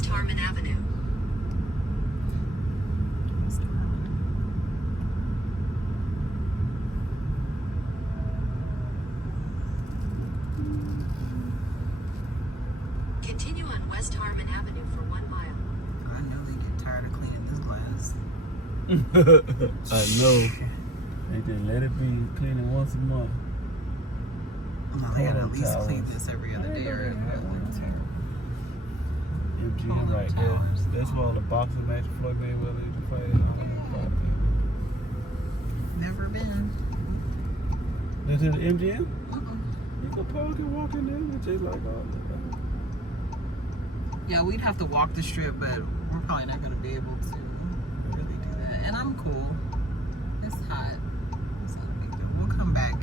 West Harmon Avenue. Continue on West Harmon Avenue for 1 mile. I know they get tired of cleaning this glass. I know. They just let it be, clean it once a month. No, they gotta at least clean this every other day or MGM right there. That's where all the boxing match Floyd Mayweather used to fight at. Never been. Is it MGM? Uh-uh. You can park and walk in there. It's just like all that. Yeah, we'd have to walk the strip, but we're probably not gonna be able to really do that. And I'm cool. It's hot. It's not a big deal. We'll come back.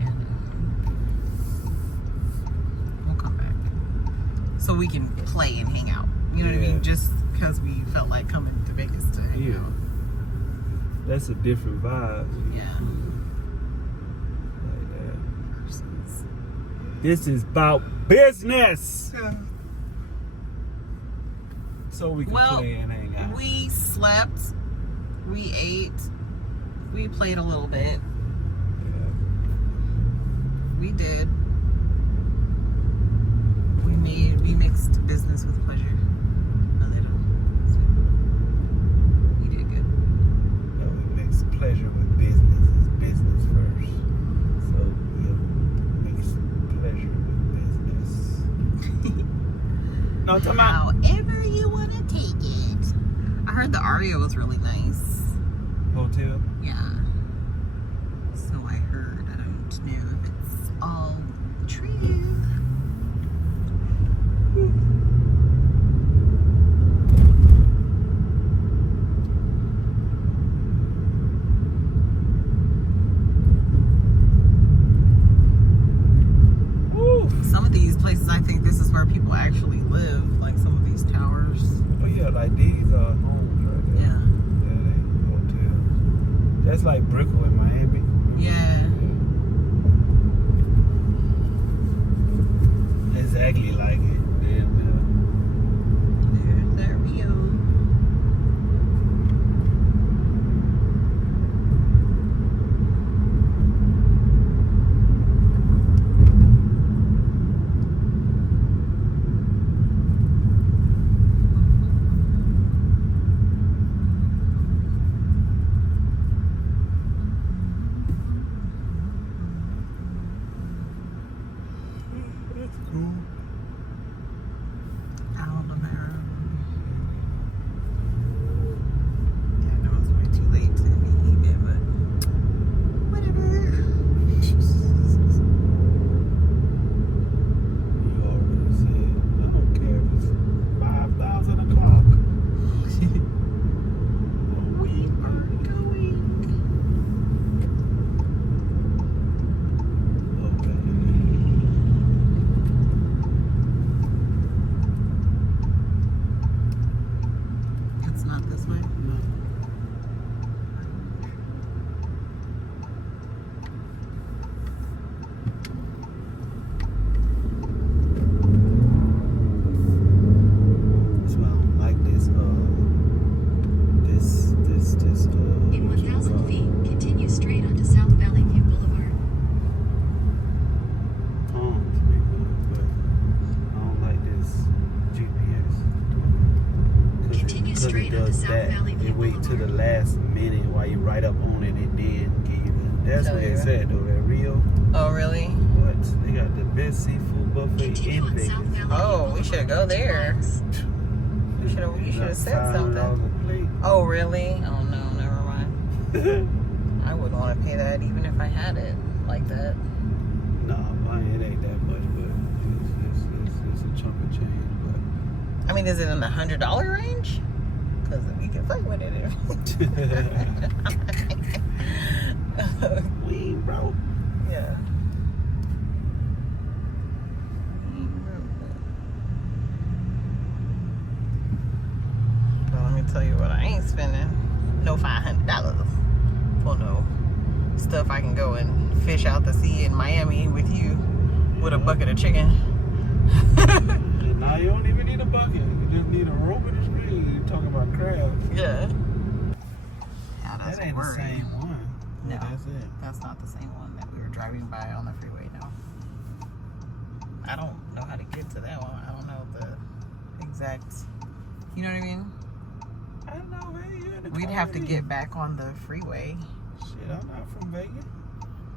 And we'll come back. So we can play and hang out. You know what I mean? Just because we felt like coming to Vegas to hang out. That's a different vibe. Yeah. Like that. This is about business. Yeah. So we can play and hang out. We slept, we ate, we played a little bit. Yeah. We did. We mixed business with pleasure. A little. So we did good. No, we mix pleasure with business. It's business first. So we'll mix pleasure with business. No, I'm talking about. However you want to take it. I heard the Aria was really nice. Hotel? Yeah. So I heard. I don't know if it's all true. Some of these places, I think this is where people actually live, like some of these towers. Oh yeah, like these are homes right there. Yeah. Yeah, they hotels. That's like Brickell in Miami. Yeah. Exactly like it. There's that Rio. That's cool. Alabama. Yeah, I know it's way too late to be eating, but whatever. You already said, I don't care if it's 5,000 o'clock. We are going. Okay. It's not this way. No. That's why I don't like this, In 1,000 feet, continue straight onto South Valley View Boulevard. Palms be good, but I don't like this GPS. Continue straight it onto does South that. Valley View It wait to the Boulevard. last minute while you right up on it and then give you the, that's Tell what you. it said though, that Rio. Oh, really? What? They got the best seafood buffet Continue in on Vegas. South Valley Oh, View we should Boulevard go for 2 there. miles. You should have said something. $500 a plate. Oh, really? Oh, no, never mind. I wouldn't want to pay that even if I had it like that. Nah, it ain't that much, but it's a chunk of change. But I mean, is it in the $100 range? Because we can fuck with it. we ain't broke. Yeah. Well, let me tell you what I ain't spending. No $500 for no stuff I can go and fish out the sea in Miami with you with a bucket of chicken. And Nah, you don't even need a bucket. You just need a rope and a string. You talking about crabs? Yeah. That ain't the same one. No, That's it. that's not the same one that we were driving by on the freeway. No. I don't know how to get to that one. I don't know the exact. You know what I mean? I don't know, man. You in the We'd car have to with get me. back on the freeway. Shit, I'm not from Vegas.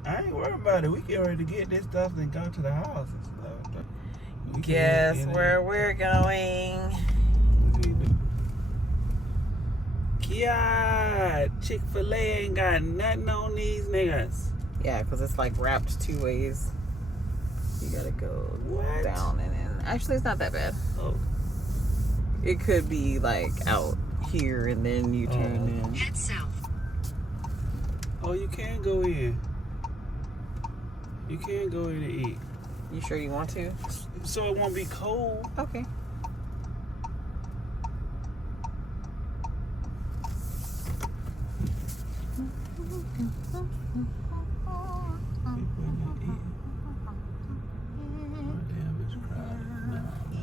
I ain't worried about it. We get ready to get this stuff and go to the house and stuff. We can Guess get where it. we're going. What do you do? Kia, Chick-fil-A ain't got nothing on these niggas. Yeah, because it's like wrapped two ways. You gotta go What? down and in. Actually, it's not that bad. Oh, It could be like out here and then you turn in. Head south. oh, you can go in. You can go in and eat. You sure you want to? So it won't be cold. Okay.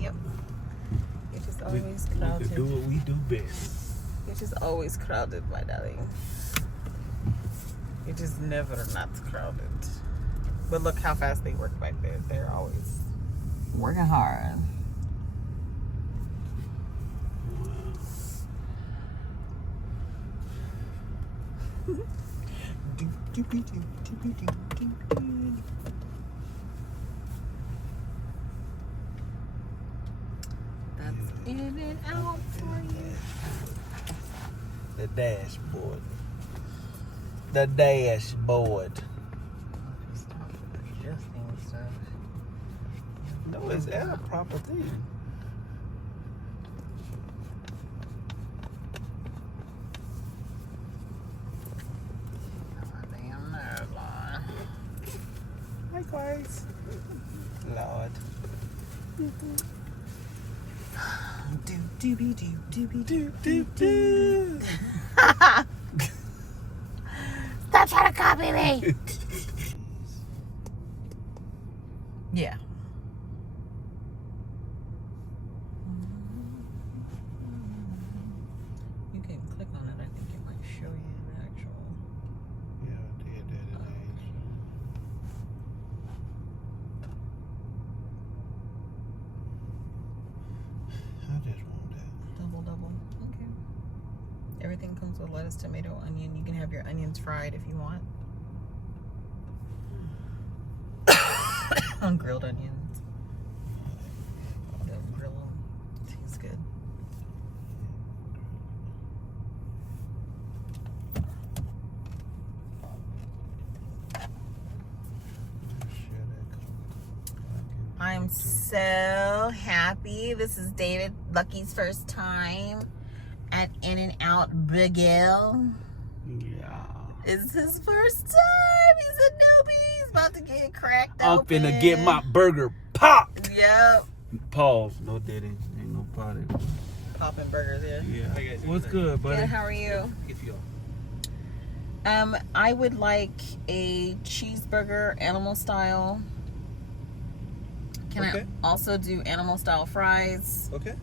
Yep. It is always We can crowded. do what we do best. It is always crowded, my darling. It is never not crowded. But look how fast they work back there. They're always working hard. That's in and out for you. The dashboard. The dashboard. Stop adjusting stuff. No, is that a proper thing? Damn nerve line. Likewise. Lord. Do. Stop trying to copy me. Yeah. You can click on it. I think it might show you the actual. Yeah, I did that in age. I just want that. Double. Okay. Everything comes with lettuce, tomato, onion. You can have your onions fried if you want. On grilled onions. They'll grill them. Tastes good. I'm so happy. This is David Lucky's first time at In-N-Out Bagel. Yeah. It's his first time. He's a newbie. He's about to get cracked I'm open. finna get my burger popped. Yep. Pause. No diddy. Ain't no party. Popping burgers, yeah. Yeah. Hey guys, What's good, buddy? Good, how are you? Good for you. I would like a cheeseburger animal style. Can Okay. I also do animal style fries? Okay.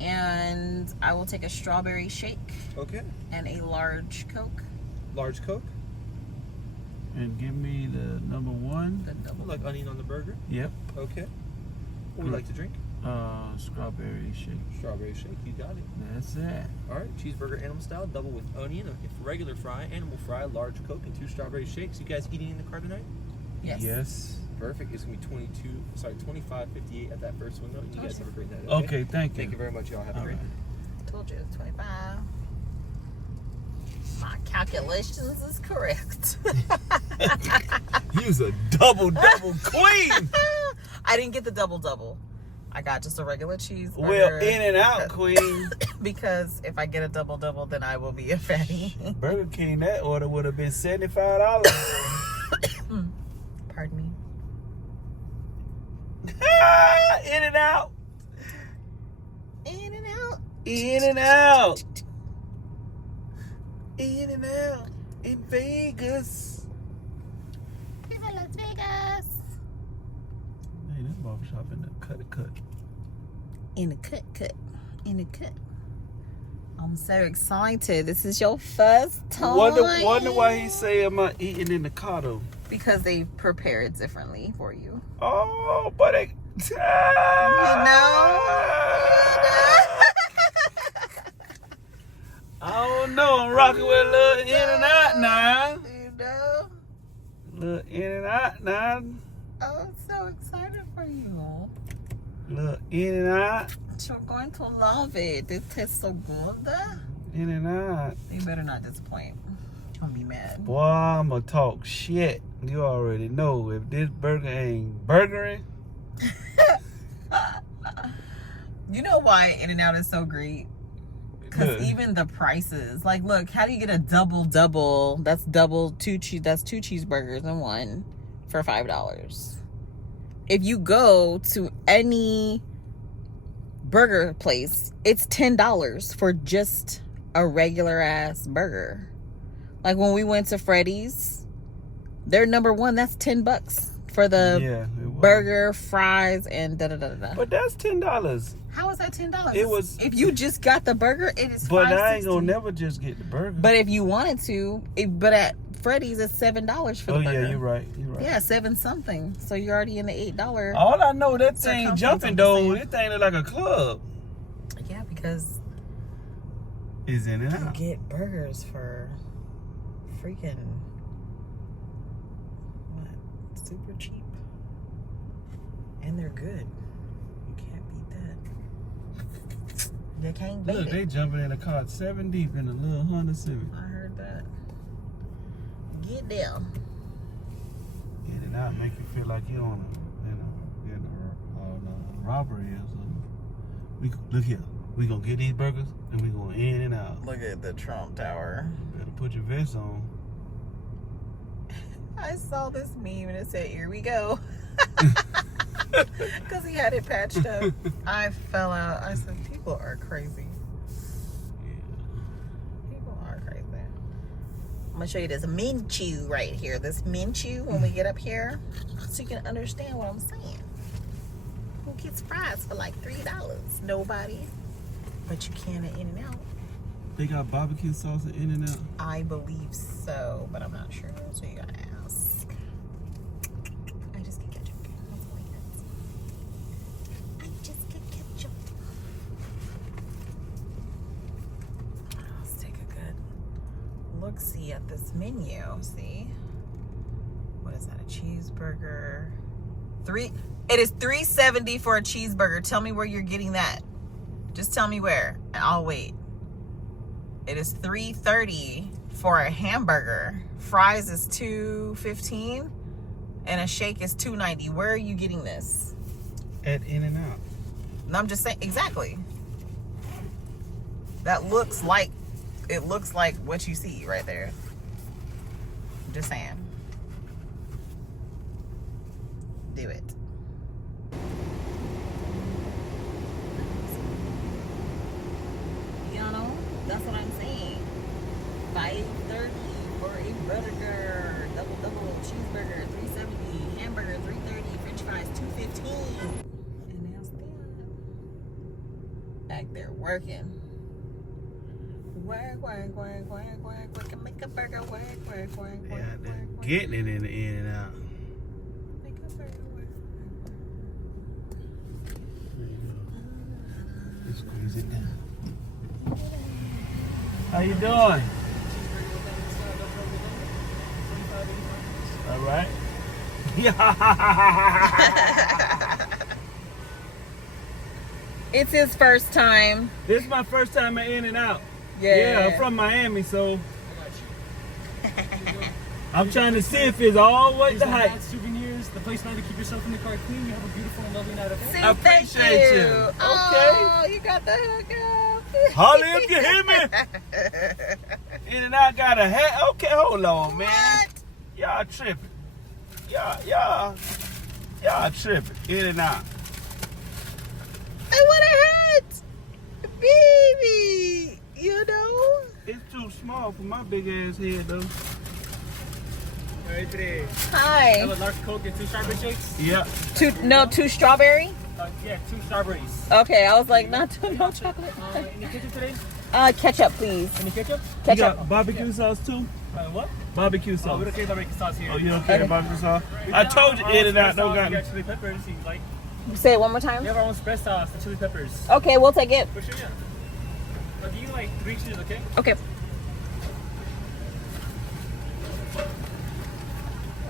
And I will take a strawberry shake Okay. and a large Coke. Large Coke. And give me the number one. The double. Like onion on the burger. Yep. Okay. What would you like to drink? Strawberry shake. Strawberry shake. You got it. That's it. All right. Cheeseburger animal style, double with onion, a regular fry, animal fry, large Coke, and 2 strawberry shakes. You guys eating in the car tonight? Yes. Yes. Perfect. It's gonna be 25.58 at that first window. You guys have a great night. Okay, thank you. Thank you very much, y'all. Have a All great right. night. Told you it's 25. My calculations is correct. You's a double queen. I didn't get the double. I got just a regular cheeseburger. Well, in and out queen. Because if I get a double, then I will be a fatty. Burger King, that order would have been $75. Pardon me. In and out. In and out. In and out. In and out. In Vegas. Viva Las Vegas. Hey, this barbershop in the cut. In the cut. I'm so excited. This is your first time. Wonder why he say I'm not eating in the car though. Because they prepare it differently for you. Oh, but they, You know? I don't know. I'm rocking with a little in and out now. You know? Little in and out now. I'm so excited for you. Little in and out. You're going to love it. It tastes so good. In and out. You better not disappoint. Don't be mad. Boy, I'ma talk shit. You already know if this burger ain't burgering. You know why In-N-Out is so great? Because Good. even the prices. Like, look, how do you get a double? That's two cheeseburgers in one for $5. If you go to any burger place, it's $10 for just a regular ass burger. Like when we went to Freddy's, their number one, that's $10 for the burger, fries, and da-da-da-da. But that's $10. How is that $10? It was. If you just got the burger, it is $5.60. But I ain't gonna never just get the burger. But if you wanted to, but at Freddy's, it's $7 for the burger. Oh yeah, you're right. Yeah, 7 something. So you're already in the $8. All I know, that thing circumference jumping of the though. same. This thing look like a club. Yeah, because Is in and you out. get burgers for freaking what? Super cheap. And they're good. You can't beat that. You can't beat Look, it. they jumping in the car 7 deep in a little Honda Civic. I heard that. Get down. In and out make you feel like you're on a robbery or something. Look here. We gonna get these burgers and we going in and out. Look at the Trump Tower. Better put your vest on. I saw this meme and it said, "Here we go." Because he had it patched up. I fell out. I said, people are crazy. People are crazy. I'm going to show you this menu right here. This menu when we get up here. So you can understand what I'm saying. Who gets fries for like $3? Nobody. But you can at In-N-Out. They got barbecue sauce in and out. I believe so, but I'm not sure. So you gotta ask. I just get ketchup. That's all I get. I just get ketchup. Let's take a good look-see at this menu. See? What is that? A cheeseburger. It is $3.70 for a cheeseburger. Tell me where you're getting that. Just tell me where, and I'll wait. It is $3.30 for a hamburger. Fries is $2.15, and a shake is $2.90. Where are you getting this? At In-N-Out. And I'm just saying, exactly. That looks like, it looks like what you see right there. Just saying. Do it. You know, that's what I'm saying. $5.30 for a burger, double cheeseburger, $3.70, hamburger, $3.30, French fries, $2.15. And that's that. Back there working. Work, and make a burger, work. Yeah, they're getting it in the In-N-Out. Make a burger, work. There you go. Just squeeze it down. How you doing? All right. It's his first time. This is my first time at In-N-Out. Yeah. Yeah, I'm from Miami, so I'm trying to see if it's all what the hype. Souvenirs, the place now to keep yourself in the car clean. You have a beautiful and lovely night of See, I appreciate thank you. Okay. Oh, you got the hookup. Holly, if you hear me. In-N-Out got a hat. Okay, hold on, man. What? Y'all tripping. Y'all tripping. In-N-Out. I want a hat. Baby. You know? It's too small for my big ass head, though. All right, today. Hi. Have a large Coke and 2 strawberry shakes. Yeah. Two strawberry? Yeah, 2 strawberries. Okay, I was like, no chocolate. Any ketchup today? Ketchup, please. Any ketchup? You got barbecue sauce too? What? Barbecue Oh, sauce. we don't carry barbecue sauce here. Oh, you don't carry barbecue sauce? I told you in and out don't got. We got chili peppers. You like? Say it one more We time. have our own spread sauce, the chili peppers. Okay, we'll take it. For sure, yeah. I'll give you like 3 cheeses, okay? Okay.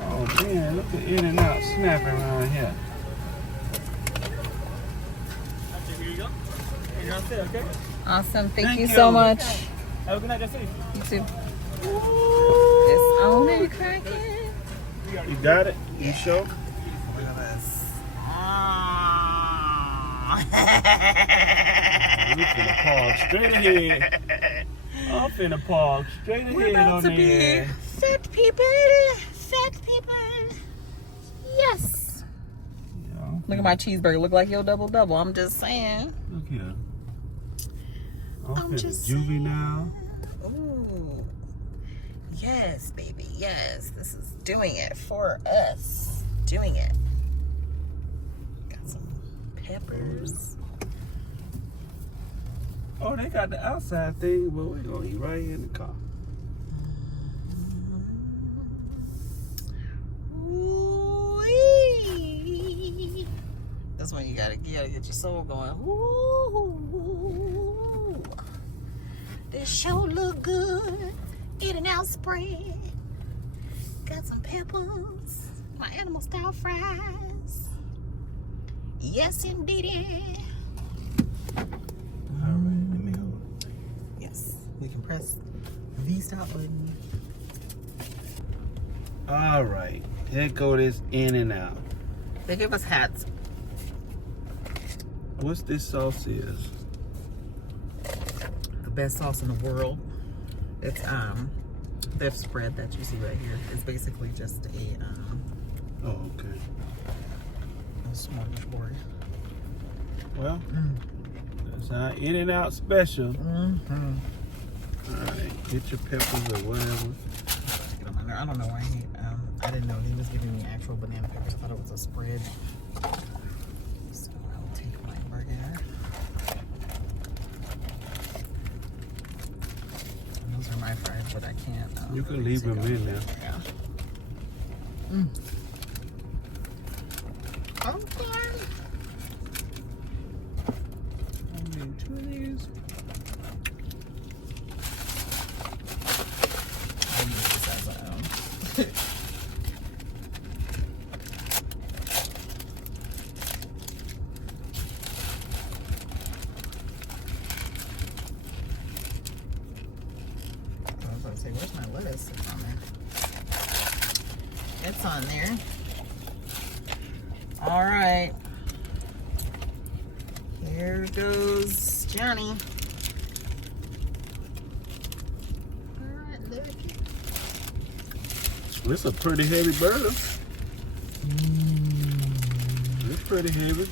Oh man, look at in and out snapping around here. Okay, here you go. And you're all set, okay? Awesome. Thank Thank you you. so much. Have a good night, that's it. You too. It's on and cracking. You got it? You sure? Look at this. We finna park straight ahead. I'm finna park straight We're ahead about on to be there. fat people. Fat people. Yes. Yeah, Look at my cheeseburger. Look like your double. I'm just saying. look here. I'm I'm finna just juvenile. Ooh. Yes, baby. Yes. This is doing it for us. Doing it. Got some peppers. Oh, they got the outside thing, but we're gonna eat right here in the car. Ooh-wee. That's when you gotta get your soul going. Ooh. This show look good. In and out spread. Got some peppers. My animal style fries. Yes, indeed. All right, let me hold. Yes, we can press the stop button. All right, here go this in and out. They give us hats. What's this sauce is? The best sauce in the world. It's that spread that you see right here. It's basically just a Oh, okay. smorgasbord. Well, that's our in and out special. Mm-hmm. All right, get your peppers or whatever. I don't know why I didn't know he was giving me actual banana peppers. I thought it was a spread. So I'll take my burger. Those are my fries, but I can't. You can leave them in there. Yeah. Okay. I mean, 2 of these. I'll use this as I was gonna say, where's my lettuce? It's on there. It's on there. All right. Here goes Johnny. All right, look it. It's a pretty heavy burger. It's pretty heavy.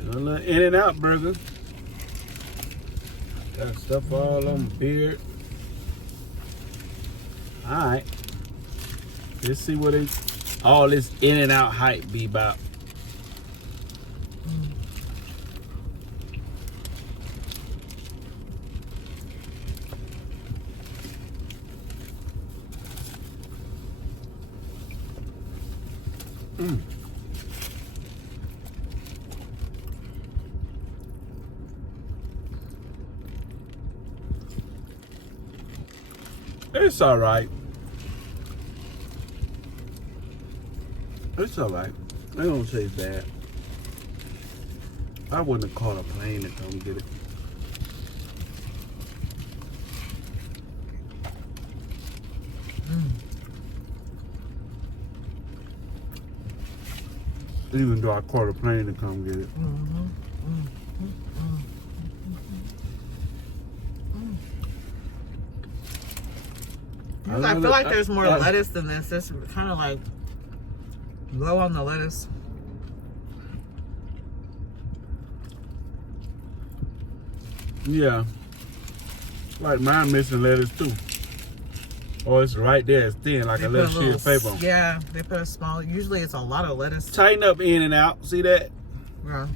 A little in and out burger. Got stuff all on my beard. Alright. Let's see what all this in and out hype be about. It's all right. It's all right. It don't taste bad. I wouldn't have called a plane to come get it. Even though I called a plane to come get it. I feel like there's more lettuce than this. This is kind of like low on the lettuce. Yeah. Like mine missing lettuce too. Oh, it's right there. It's thin, like a little sheet of paper. Yeah, they put a small. Usually it's a lot of lettuce. Tighten up in and out. See that? Yeah.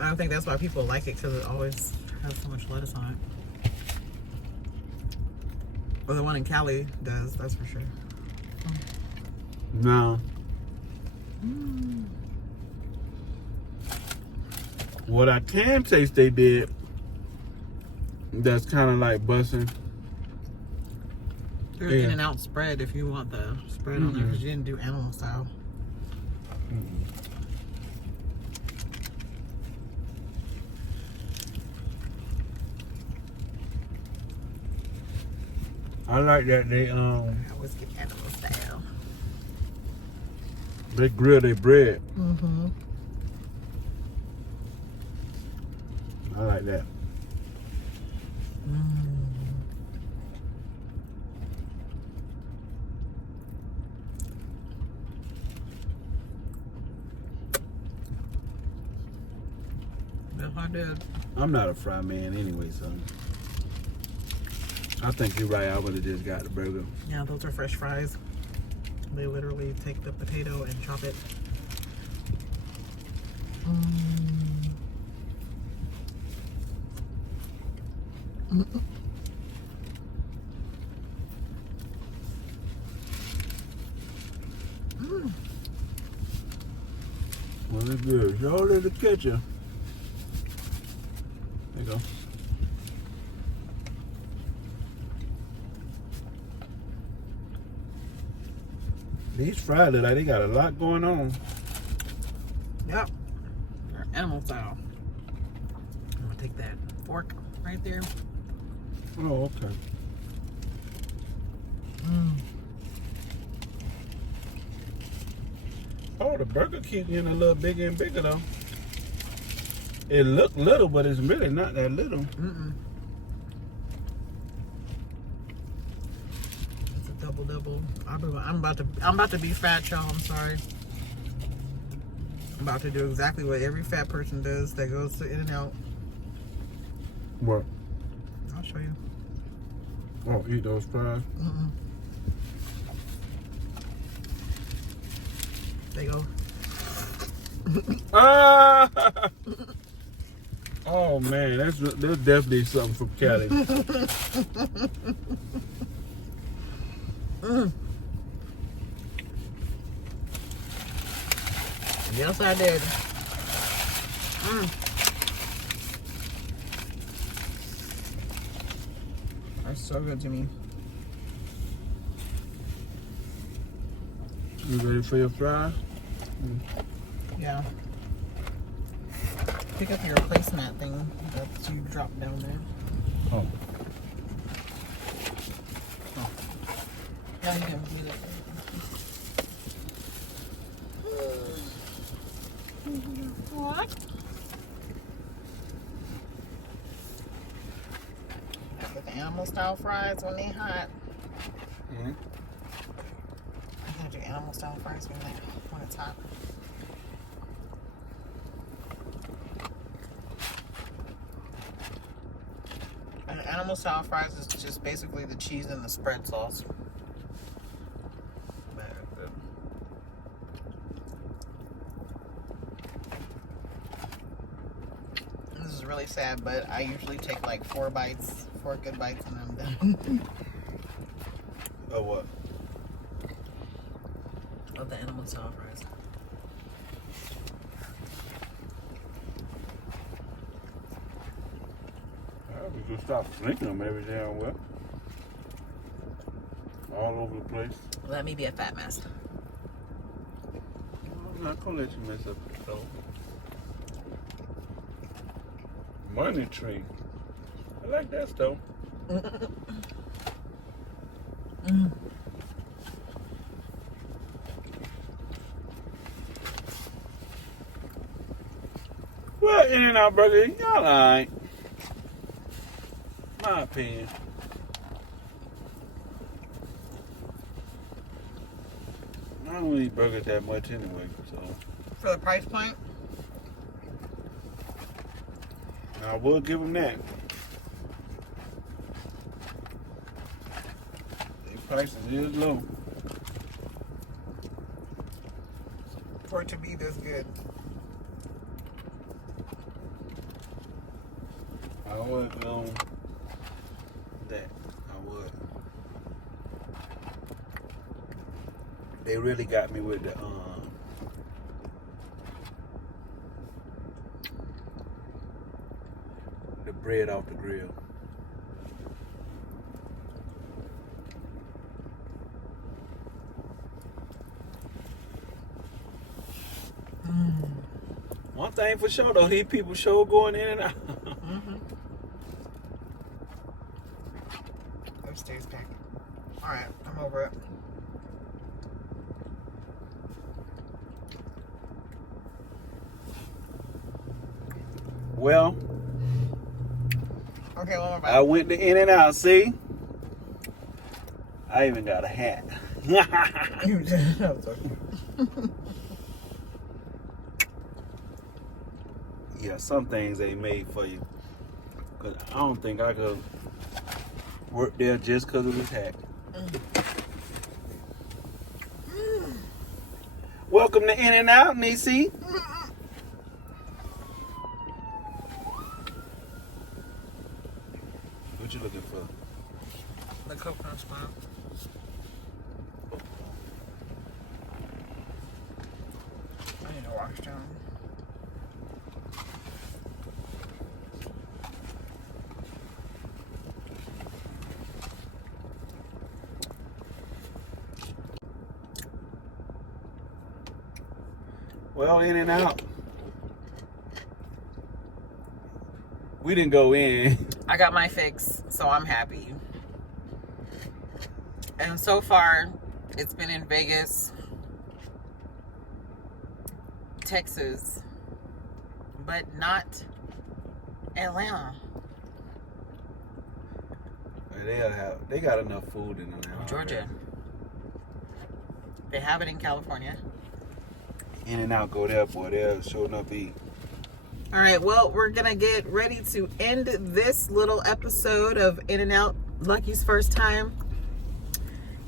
I don't think that's why people like it, because it always has so much lettuce on it. Well, the one in Cali does, that's for sure. No. What I can taste they did that's kind of like busting. There's In and Out spread if you want the spread on there, because you didn't do animal style. I like that they I always get animal style. they grill their bread. I like that. Yes, I did. I'm not a fry man anyway, so I think you're right. I would have just got the burger. Yeah, those are fresh fries. They literally take the potato and chop it. Well, it's good. Y'all in the kitchen. There you go. These fries look like they got a lot going on. Yep. They're animal style. I'm gonna take that fork right there. Oh, okay. Oh, the burger keeps getting a little bigger and bigger though. It look little, but it's really not that little. It's a double. I'm about to be fat, y'all. I'm sorry. I'm about to do exactly what every fat person does that goes to In and Out. What? I'll show you. Oh, eat those fries? There you go. Ah! Oh man, that's definitely something from Cali. Yes, I did. That's so good to me. You ready for your fries? Yeah. Pick up your placemat thing that you dropped down there. Oh. Yeah, you can do that. What? With the animal style fries when they hot. I gotta do animal style fries when it's hot. And animal style fries is just basically the cheese and the spread sauce. This is really sad, but I usually take like 4 good bites, and I'm done. Oh, what? Of the animal style fries. We can stop drinking them every damn well. All over the place. Let me be a fat mess. I'm not gonna let you mess up the stove. Money tree. I like that stove. Well, In-N-Out Burger, y'all alright. My opinion. I don't eat burgers that much anyway, so. For the price point? I will give them that. Prices is low. For it to be this good. I would go that. I would. They really got me with the bread off the grill. One thing for sure though, these people sure going in and out. Upstairs pack. Alright, I'm over it. Well, Okay, well, I went to In and Out. See, I even got a hat. Yeah, some things ain't made for you. Cause I don't think I could work there just because of this hat. Welcome to In and Out, NIECEY. What you looking for? The coconut spot. I need to wash down. Well, In and Out. We didn't go in. I got my fix, so I'm happy. And so far, it's been in Vegas, Texas, but not Atlanta. They got enough food in Atlanta. Georgia. They have it in California. In and Out, go there, boy. They'll sure enough eat. All right, well, we're gonna get ready to end this little episode of In and Out. Lucky's first time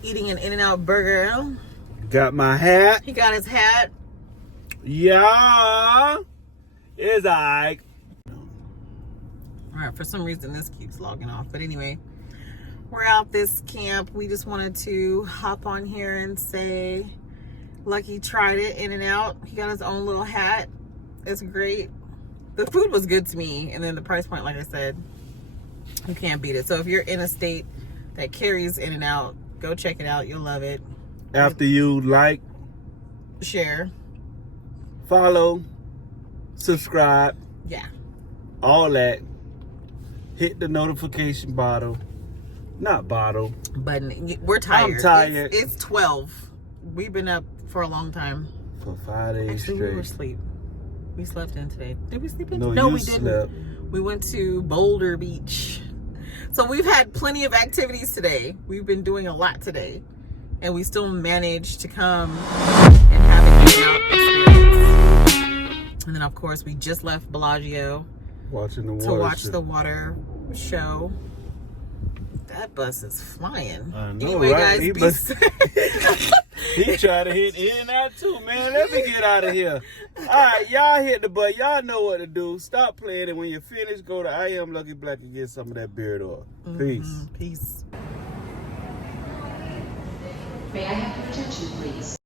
eating an In and Out burger. Got my hat. He got his hat. Yeah. It's like. All right, for some reason this keeps logging off, but anyway, we're out this camp. We just wanted to hop on here and say Lucky tried it, In and Out. He got his own little hat. It's great. The food was good to me, and then the price point, like I said, you can't beat it. So if you're in a state that carries In and Out, go check it out. You'll love it. After you like, Share. follow, subscribe, Yeah. all that. Hit the notification bottle. Not bottle. Button. We're tired. I'm tired. It's 12. We've been up for a long time. For 5 days Actually, straight. we were asleep. We slept in today. Did we sleep in? No, you we didn't. slept. We went to Boulder Beach. So we've had plenty of activities today. We've been doing a lot today. And we still managed to come and have an In-N-Out experience. And then, of course, we just left Bellagio Watching the water. to watch show. the water show. That bus is flying. I know, Anyway, right? guys, He tried to hit In and Out too, man. Let me get out of here. All right, y'all hit the button. Y'all know what to do. Stop playing it. When you're finished, go to IAMLUCKYBLACK and get some of that beard oil. Peace. Peace. May I have your attention, please?